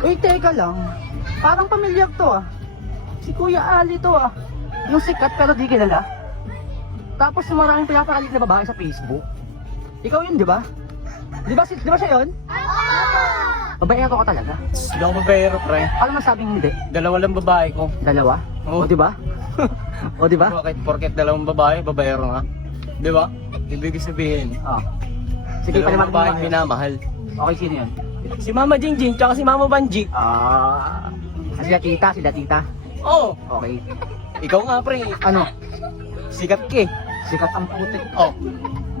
Uy, teka lang. Parang pamilyar to ah. Si Kuya Ali to ah. Yung sikat pero di kilala. Tapos yung maraming pinapakalit na babae sa Facebook. Ikaw yun, di ba? Di ba siya yun? Babaero ka talaga. Hindi ako babayero, pre. Alam mo sabing hindi? Dalawa lang babae ko. Dalawa? Oo. O di ba? O di ba? Bakit? Porket dalawang babae, babayero nga. Di ba? Ibig sabihin, Oh. Sige, dalawang paliwanag mo babaeng nga. minamahal. Okay, sino yun? Si Mama Jingjing, tsaka si Mama Banji. Sila tita. Oo. Okay. Ikaw nga, pre. Ano? Sikat ka eh. Sikat ang puti. Oh.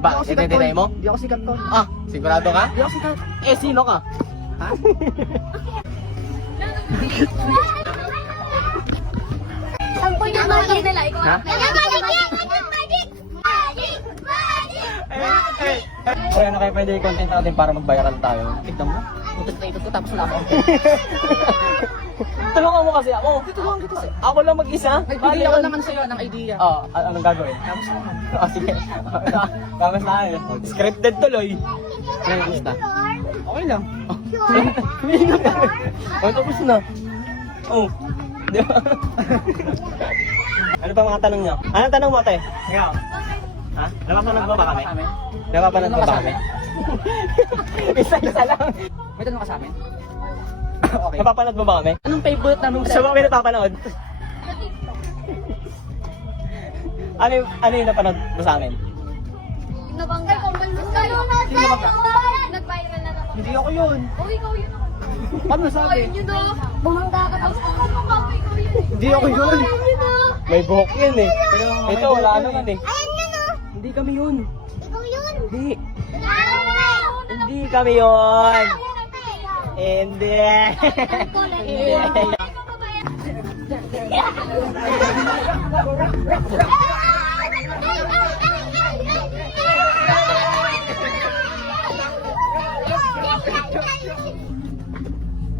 Di Ba, ako sikat, dinay tol. mo? Di ako sikat to. Ah, sigurado ka? Di ako sikat. Eh, sino ka? Ha? Sampo yung magic nila. Ikaw Ha? Pre, ano kayo pwede i-content natin para mag-viral tayo? Tignan mo. Utot na ito tapos wala akong Tulungan mo kasi ako. Tulungan kita sa'yo. Ako lang mag-isa. Nagbigay ako naman sa'yo ng idea. Anong gagawin? Tapos ano? Sige. Kamas na tayo. Scripted tuloy. Ano gusta? Okay lang. Tapos na. Oh. Di ba? Ano pa mga tanong niyo? Anong tanong mo, te? Ikaw. Ha? Napapanood mo ba kami? Napapanood mo ba kami? Isa lang. May tanong ka sa amin? Okay. Napapanood mo ba kami? Anong favorite namin Sa mga napapanood? Ano yung napanood mo sa amin? Nabangga. Sino nabangga? Nag-viral na ako. Hindi ako yun. Oh, ikaw yun. Ano sabi? Ayun yun oh. Bumangga ka tapos ako ikaw yun. Hindi ako yun. Ayun yun oh. May buhok yun eh. Pero Ito, wala naman eh. Ayun yun oh. Hindi kami yun. Ikaw yun. Hindi. Hindi kami yun. Hindi. Hindi.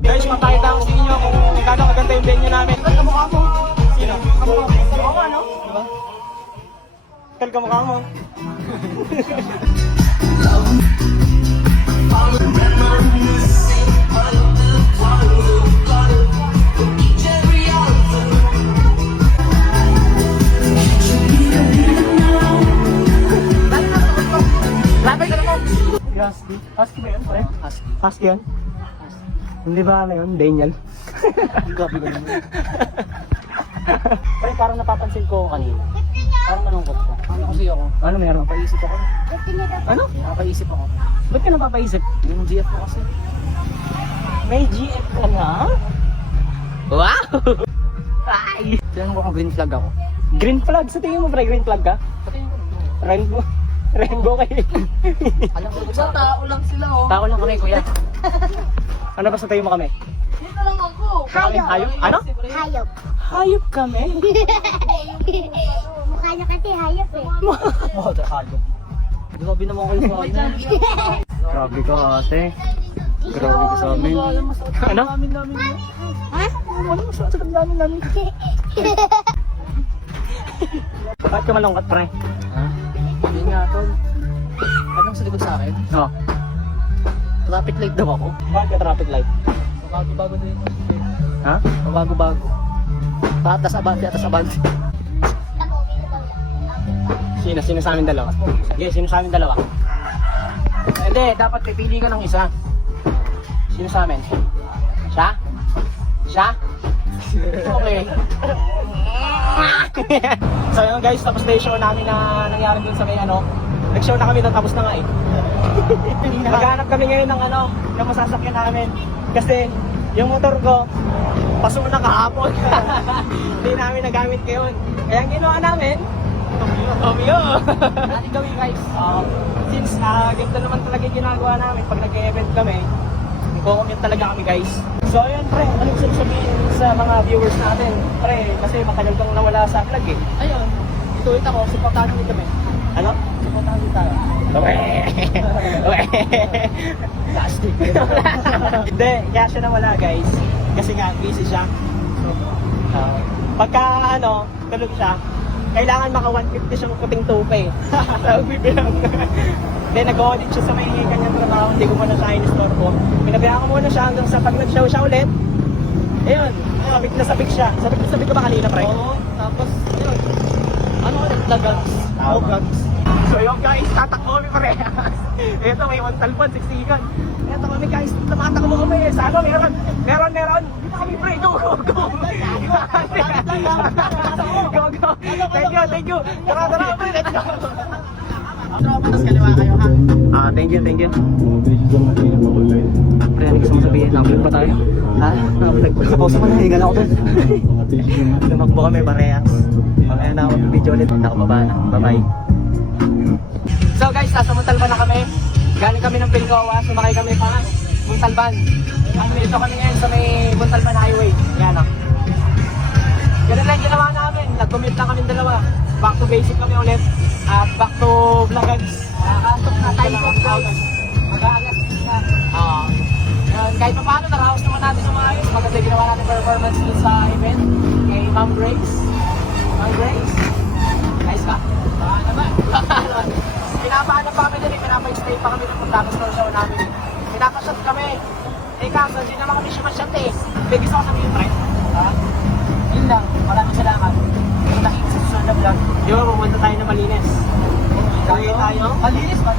Guys, mapakita ko sa inyo kung gaano kaganda yung venue namin. Kamukha mo. Sino? Kamukha mo ano? Diba? Tal kamukha mo. Lapit ka naman. Husky. Husky ba yun, pre? Husky. Husky yun? Hindi ba ano yun? Daniel? Gabi ka naman. Pre, parang napapansin ko kanina. Parang malungkot ka. Ano kasi ako? Ano meron? Napaisip ako. Ano? Napaisip ako. Ba't ka napapaisip? Yung GF ko kasi. May GF ka na? Wow! Ay! Tignan mo kung green flag ako. Green flag? Sa tingin mo, pre, green flag ka? Pati yung Rainbow? Rainbow kayo. alam ko sa tao lang sila oh. Tao lang kami kuya. Ano ba sa tingin mo kami? Dito lang ako. Hayop? Ano? Hayop. Hayop kami? Mukha niya kasi hayop eh. Oh, hayop. Grabe naman kayo sa akin. Grabe ka, ate. Grabe ka sa amin. Ano? Ha? Wala mo sa namin. Bakit ka malungkot, pre? Ha? Hindi nga tol. Anong sa likod sa akin? Oh. Traffic light daw ako. Bakit ka traffic light? Bago-bago na yun. Ha? Bago-bago. Tatas abante. Sino sa amin dalawa? Yes, sino sa amin dalawa? Hindi, dapat pipili ka ng isa. Sino sa amin? Siya? Siya? Okay. So yun guys, tapos na yung show namin na nangyari dun sa may ano. Nag-show na kami doon, tapos na nga eh. Maghanap kami ngayon ng ano, ng masasakyan namin. Kasi yung motor ko, paso na kahapon. Hindi namin nagamit ngayon. Kaya ang ginawa namin, Tomio! Ating gawin guys. Since ganito naman talaga yung ginagawa namin pag nag-event kami, nag-commute talaga kami guys. So ayun pre, ano gusto sabihin sa mga viewers natin? Pre, kasi matagal kang nawala sa vlog eh. Ayun. Ito ulit ako. Supportahan niyo kami. Ano? Supportahan niyo tayo. Plastic. Hindi, kaya siya nawala guys. Kasi nga busy siya. Pagka ano, tulog siya, kailangan maka 150 siyang puting tupe. Tawag bibilang. Then nag-audit siya sa may kanyang trabaho, hindi ko muna siya in-store ko. Pinabayaan ko muna siya hanggang sa pag nag-show siya ulit. Ayun, sabik na sabik siya. Sabik na sabik ka ba kanina, pre? Oo, tapos, yun. Ano ulit? Lagans. Lagans. So yun guys, tatakbo kami parehas. Ito may one talpan, siksikan. Ito kami guys, tumatakbo kami. Sana meron. Dito kami pre, go. Go. Thank you. Tara pre, let's go. Tropa, tas kaliwa kayo ha. Thank you. Pre, ano gusto mo sabihin? Nakablog pa tayo? Ha? Nakablog pa. Kapos mo na, higal ako dun. Tumakbo kami parehas. Mamaya na ako video ulit. Nakababa na. Bye-bye. So guys, nasa Montalban na kami. Galing kami ng Pilcoa, sumakay kami pa Montalban. Dito kami ngayon sa may Montalban Highway. Yan o. Ganun lang ginawa namin. Nag-commute lang kami dalawa. Back to basic kami ulit. At back to vloggers. Nakakaantok na time ko guys. Mag-aalas na. Yan, kahit pa paano, naraos naman natin ng maayos. Maganda yung ginawa natin performance dun sa event. Kay Ma'am Grace. Ma'am Grace. Nice ka? Naman. Pinapahanap pa kami din, pinapa-stay pa kami ng puntakas ng show namin. Pinapa-shot kami. Kaso, hindi naman kami shot eh. May gusto ko sabihin, pre. Ha? Yun lang. Maraming salamat. Kita kita sa susunod na vlog. Di ba, pumunta tayo na Malinis. Kaya tayo? Malinis ba?